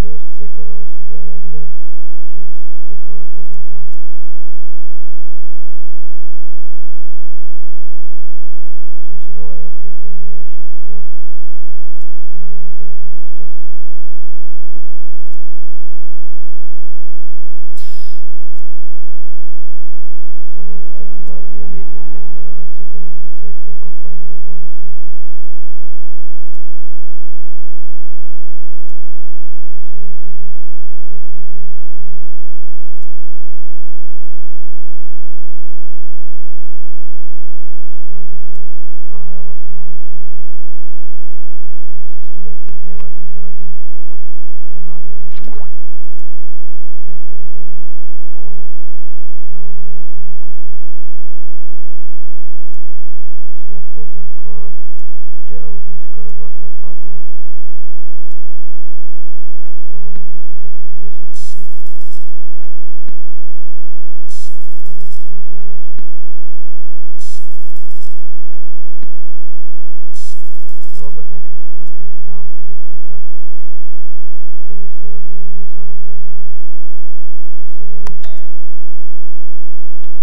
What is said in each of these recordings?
do střechového súboja nebude, či střechového pozemka. Som si dal aj okreplenie, aj všetko. Máme teraz máme šťastie. Som už taký dal gelit, celkom dobrý celkom fajnové bonusy. Viete, že profil je už plný. Aha, ja vlastne mám to na vec. Slepý, nevadí. Nevadí. Ja to nepredám. Na mobile som ho kúpil. Slep podzemko. Včera už mi skoro dvakrát padlo. Z toho logicky takých 10 000. A teda som musel začať. Vôbec nekričkujem, keď už dám kripku, tak ten výsledok je iný samozrejme, ale čo sa dá robiť.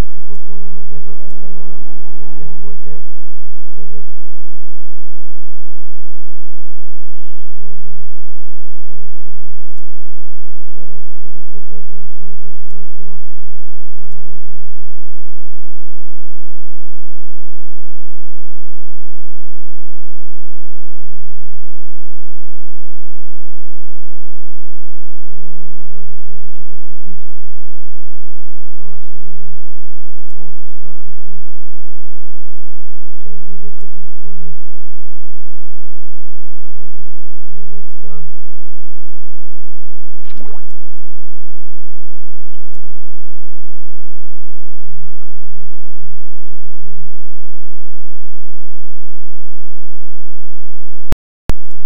Už postavu máme vezatý sa na S2 CZ. Slabé. Včera obchode potrebujem som vezať, že veľký nasýpok. Ja neviem, že nie. Či to kúpiť. Hlásenie. To sa dá kliknúť. To je bude kotlík plný. To hodím do vecka. To kúknem.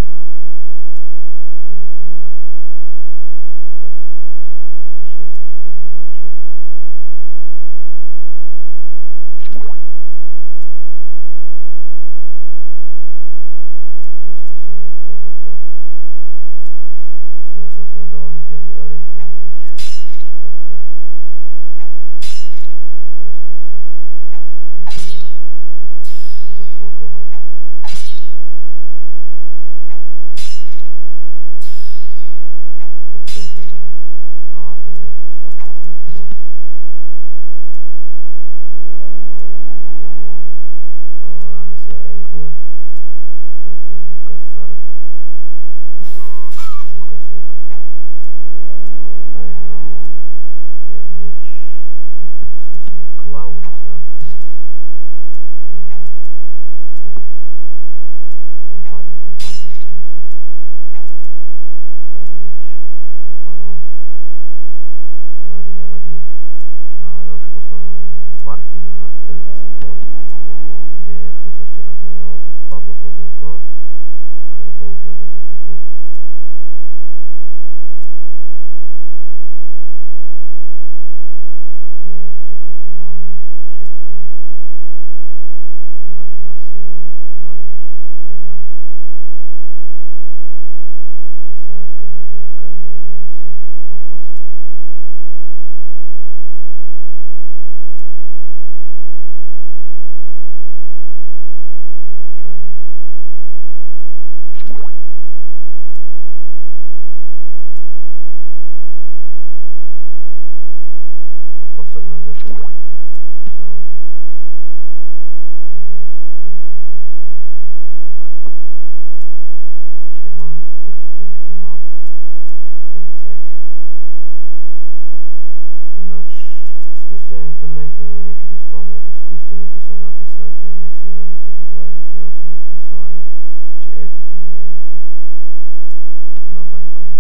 No a kliknem. Podnikom dá 164 lepšie. Tým spôsobom tohoto. Ja som sa nedal nikde ani arinku, nič. Faktor. Preskok sa. Vidíme. Toto spolkov hub. To prúzveme. Á, to bolo fakt na to. Máme si arenku proti LucasArts. Prehral je nič. Skúsime Klaunusa. Ten padne. Tak nič. Nepadol. Nevadí. A ďalšiu postavu Varkinu na L10, kde, jak som sa včera zmenil, tak padlo podzemko, ale bohužiaľ bez epiku. Neviem, že čo tu máme, všetko. Mali na silu, mali na čo sa predám. Čo sa rozkáže, aká ingrediencia, oblasť. Pasok na zapomenutie, čo sa hodí. Počkaj, mám určite aký mám. Počkaj, cech. Ináč, skúste, kto niekto niekedy spamuje, tak skúste mi tu sa napísať, že nech si vymení tieto dva eliky, ja už som ich písal, ale či epiky, nie eliky. No ba, ako je.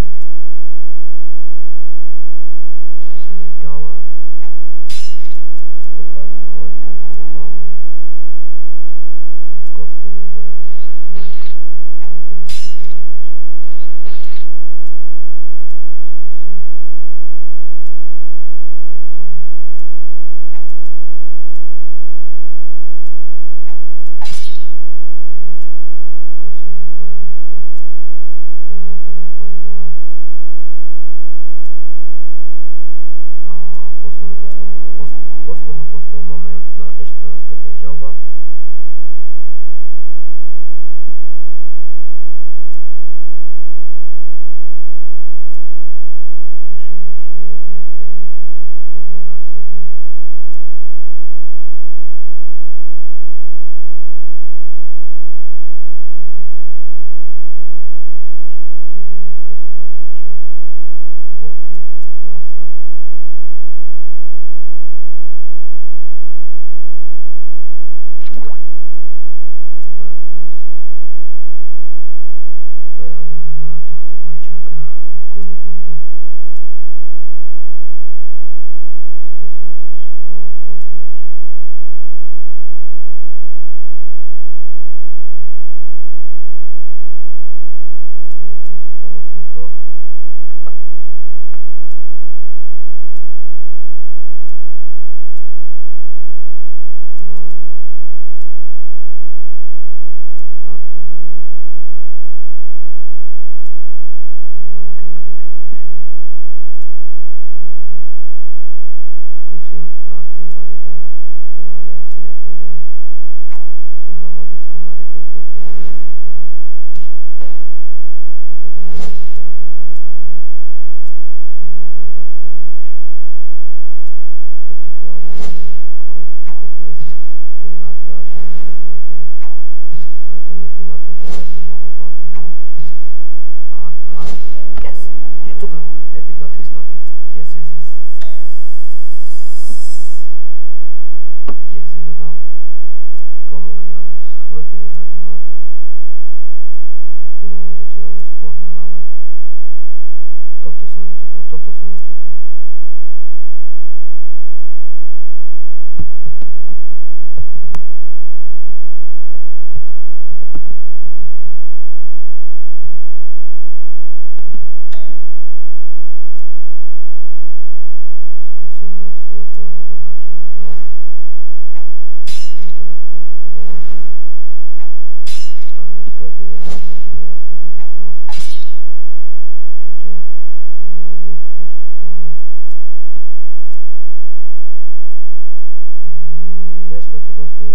Skúsime Gala. 152, keď padol. A kostení bude Lucas, ale ty máš si poradíš. Skúsim toto.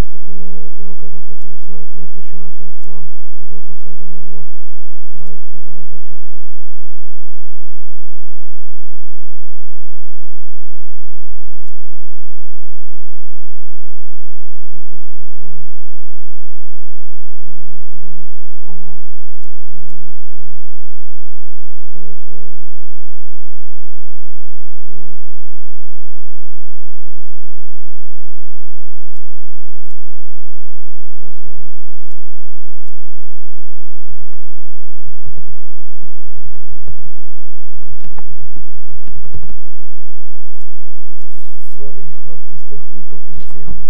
ostatne neukážem, pretože som neprišiel na tesno, pozrel som sa aj do mailu, like a čas. Ukážte sa. Bonusy. Nemáme čo. Tam je čo leží. Asi aj. Sorry chlapci, ste utopníci, ale...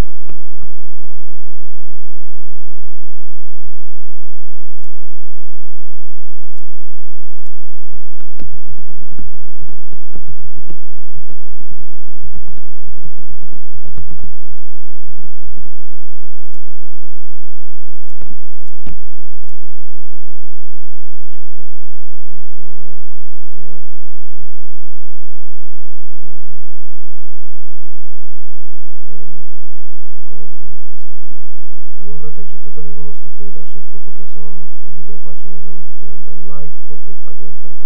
Dobre, takže toto by bolo z tohto videa všetko. Pokiaľ sa vám video páčilo, nezabudnite dať like, poprípade odberte